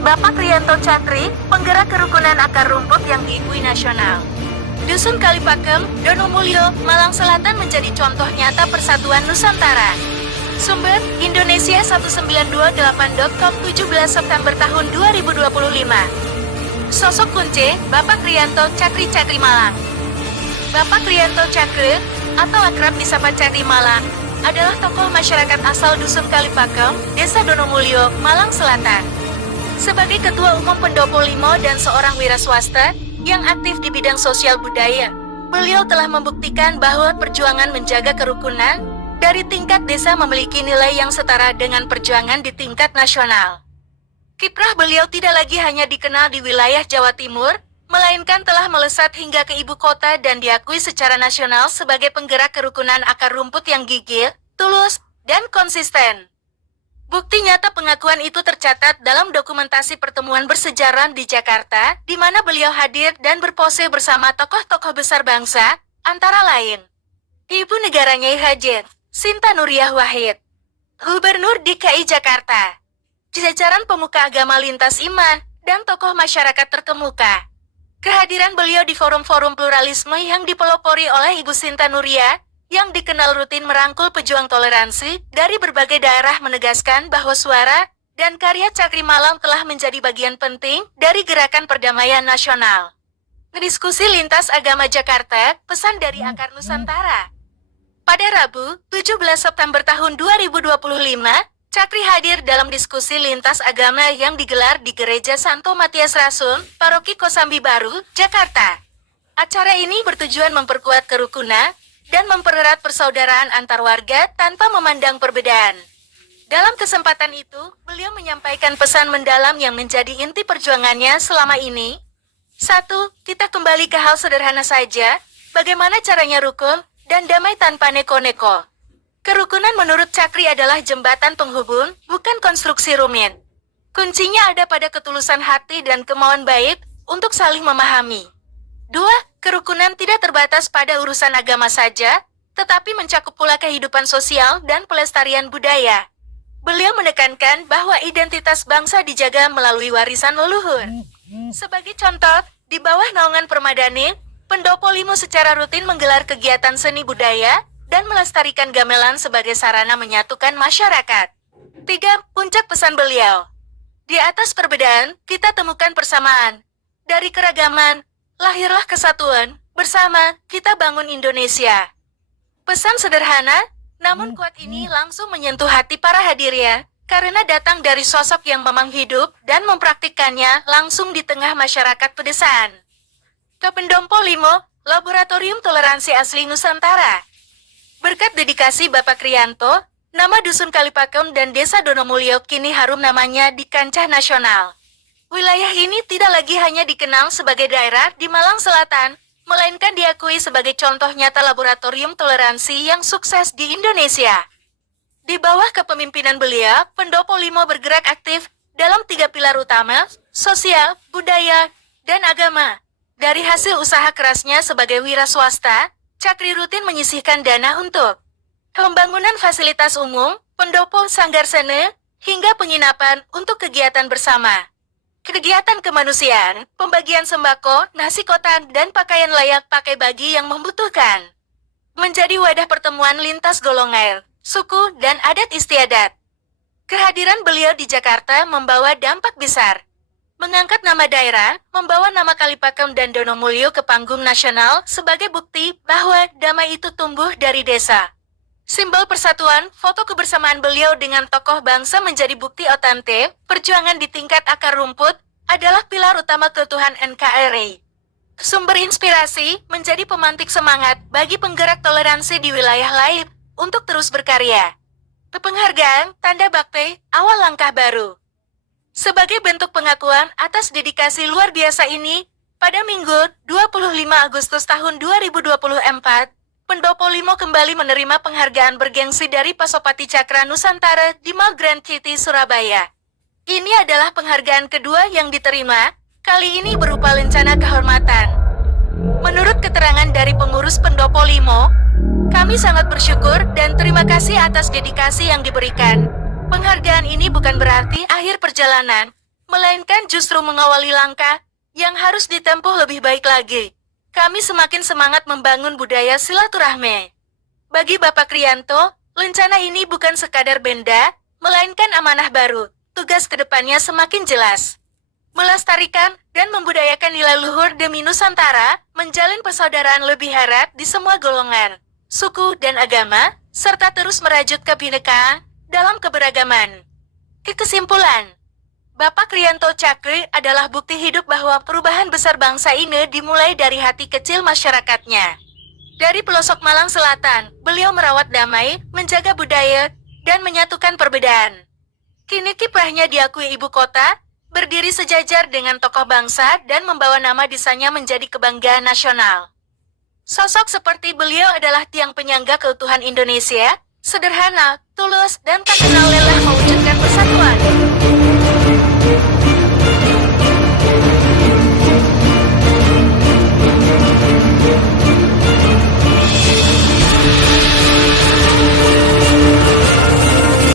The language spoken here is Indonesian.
Bapak Rianto Chatri, penggerak kerukunan akar rumput yang diakui nasional. Dusun Kalipakem, Donomulyo, Malang Selatan menjadi contoh nyata persatuan Nusantara. Sumber, Indonesia 1928.com 17 September tahun 2025. Sosok kunci, Bapak Rianto Chatri Malang. Bapak Rianto Chatri, atau akrab disapa Chatri Malang, adalah tokoh masyarakat asal Dusun Kalipakem, Desa Donomulyo, Malang Selatan. Sebagai Ketua Umum Pendopo Limo dan seorang wira swasta yang aktif di bidang sosial budaya, beliau telah membuktikan bahwa perjuangan menjaga kerukunan dari tingkat desa memiliki nilai yang setara dengan perjuangan di tingkat nasional. Kiprah beliau tidak lagi hanya dikenal di wilayah Jawa Timur, melainkan telah melesat hingga ke ibu kota dan diakui secara nasional sebagai penggerak kerukunan akar rumput yang gigih, tulus, dan konsisten. Bukti nyata pengakuan itu tercatat dalam dokumentasi pertemuan bersejarah di Jakarta, di mana beliau hadir dan berpose bersama tokoh-tokoh besar bangsa, antara lain Ibu Negara Nyai Hajit Sinta Nuriyah Wahid, Gubernur DKI Jakarta, jajaran pemuka agama lintas iman, dan tokoh masyarakat terkemuka. Kehadiran beliau di forum-forum pluralisme yang dipelopori oleh Ibu Sinta Nuriyah, yang dikenal rutin merangkul pejuang toleransi dari berbagai daerah menegaskan bahwa suara dan karya Chatri Malang telah menjadi bagian penting dari gerakan perdamaian nasional. Diskusi lintas agama Jakarta, pesan dari akar Nusantara. Pada Rabu, 17 September tahun 2025, Chatri hadir dalam diskusi lintas agama yang digelar di Gereja Santo Matias Rasun, Paroki Kosambi Baru, Jakarta. Acara ini bertujuan memperkuat kerukunan dan mempererat persaudaraan antar warga tanpa memandang perbedaan. Dalam kesempatan itu, beliau menyampaikan pesan mendalam yang menjadi inti perjuangannya selama ini. 1. Kita kembali ke hal sederhana saja, bagaimana caranya rukun dan damai tanpa neko-neko. Kerukunan menurut Chatri adalah jembatan penghubung, bukan konstruksi rumit. Kuncinya ada pada ketulusan hati dan kemauan baik untuk saling memahami. 2. Kerukunan tidak terbatas pada urusan agama saja, tetapi mencakup pula kehidupan sosial dan pelestarian budaya. Beliau menekankan bahwa identitas bangsa dijaga melalui warisan leluhur. Sebagai contoh, di bawah naungan Permadani, Pendopo Limo secara rutin menggelar kegiatan seni budaya dan melestarikan gamelan sebagai sarana menyatukan masyarakat. 3. Puncak pesan beliau. Di atas perbedaan, kita temukan persamaan. Dari keragaman, lahirlah kesatuan, bersama kita bangun Indonesia. Pesan sederhana, namun kuat ini langsung menyentuh hati para hadirin, karena datang dari sosok yang memang hidup dan mempraktikkannya langsung di tengah masyarakat pedesaan. Pendopo Limo, Laboratorium Toleransi Asli Nusantara. Berkat dedikasi Bapak Rianto, nama Dusun Kalipakem dan Desa Donomulyo kini harum namanya di kancah nasional. Wilayah ini tidak lagi hanya dikenal sebagai daerah di Malang Selatan, melainkan diakui sebagai contoh nyata laboratorium toleransi yang sukses di Indonesia. Di bawah kepemimpinan beliau, Pendopo Limo bergerak aktif dalam 3 pilar utama, sosial, budaya, dan agama. Dari hasil usaha kerasnya sebagai wira swasta, Chatri rutin menyisihkan dana untuk pembangunan fasilitas umum, pendopo sanggar sene, hingga penginapan untuk kegiatan bersama. Kegiatan kemanusiaan, pembagian sembako, nasi kotak, dan pakaian layak pakai bagi yang membutuhkan. Menjadi wadah pertemuan lintas golongan, suku, dan adat istiadat. Kehadiran beliau di Jakarta membawa dampak besar. Mengangkat nama daerah, membawa nama Kalipakem dan Donomulyo ke panggung nasional sebagai bukti bahwa damai itu tumbuh dari desa. Simbol persatuan, foto kebersamaan beliau dengan tokoh bangsa menjadi bukti otentik, perjuangan di tingkat akar rumput, adalah pilar utama keutuhan NKRI. Sumber inspirasi, menjadi pemantik semangat bagi penggerak toleransi di wilayah lain, untuk terus berkarya. Penghargaan, tanda bakti, awal langkah baru. Sebagai bentuk pengakuan atas dedikasi luar biasa ini, pada Minggu, 25 Agustus tahun 2024, Pendopo Limo kembali menerima penghargaan bergengsi dari Pasopati Cakra Nusantara di Mall Grand City, Surabaya. Ini adalah penghargaan kedua yang diterima, kali ini berupa lencana kehormatan. Menurut keterangan dari pengurus Pendopo Limo, kami sangat bersyukur dan terima kasih atas dedikasi yang diberikan. Penghargaan ini bukan berarti akhir perjalanan, melainkan justru mengawali langkah yang harus ditempuh lebih baik lagi. Kami semakin semangat membangun budaya silaturahmi. Bagi Bapak Kriyanto, rencana ini bukan sekadar benda, melainkan amanah baru. Tugas kedepannya semakin jelas. Melestarikan dan membudayakan nilai luhur demi Nusantara, menjalin persaudaraan lebih erat di semua golongan, suku dan agama, serta terus merajut kebinekaan dalam keberagaman. Kesimpulan, Bapak Kriyanto Cakri adalah bukti hidup bahwa perubahan besar bangsa ini dimulai dari hati kecil masyarakatnya. Dari pelosok Malang Selatan, beliau merawat damai, menjaga budaya, dan menyatukan perbedaan. Kini kiprahnya diakui ibu kota, berdiri sejajar dengan tokoh bangsa dan membawa nama desanya menjadi kebanggaan nasional. Sosok seperti beliau adalah tiang penyangga keutuhan Indonesia, sederhana, tulus, dan tak kenal lelah mewujudkan persatuan.